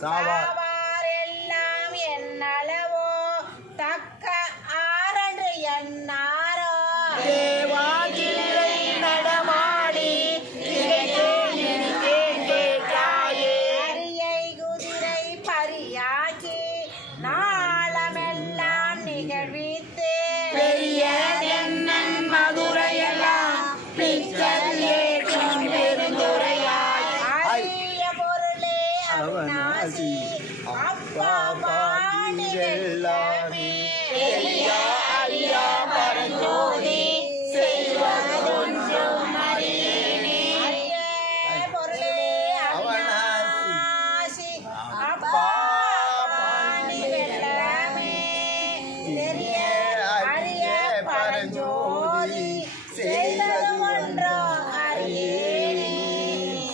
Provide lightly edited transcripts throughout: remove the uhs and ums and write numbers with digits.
சாவார் எல்லாம் என்னளவோ தக்க ஆரன்று என்னாரோ தேவாதிரை நடமாடி அரியை குதிரை பரியாக்கி நாளமெல்லாம் நிகழ்வித்து பெரிய தென்னன் மதுரையெல்லாம் பிச்சல் ஏற்றும் பெருந்துரையாய் அரிய பொருளே அவிநாசி அப்பா பாண்டி வெள்ளமே பெரியா ஐயா பரஞ்சோதி செய்வதொன்றும் அறியேனே. அரிய பொருளே அவிநாசி அப்பா பாண்டி வெள்ளமே பெரிய அரிய பரஞ்சோதி செய்வது ஒன்றோ அறியேனே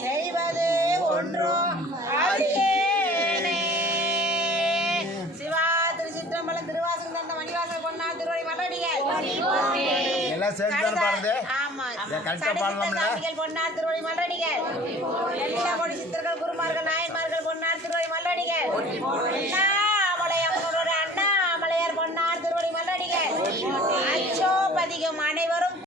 செய்வது ஒன்றோ அறியேனே. சிவா திருச்சிற்றம்பலம் திருவாசகம் தந்த மணிவாசல் பொன்னா திருவடி மலடிகள் எல்லாம் சேர்ந்து பாடுறது ஆமா கரெக்டா பாடலாம்ல சாமிகள் பொன்னார் திருவடி மலடிகள் எல்லா கொடி சித்தர்கள் குருமார்கள் நாயன்மார்கள் பொன்னார் திருவடி மலடிகள் அண்ணாமலையார் பொன்னார் திருவடி மலடிகள் அச்சோ பதிகம் அனைவரும்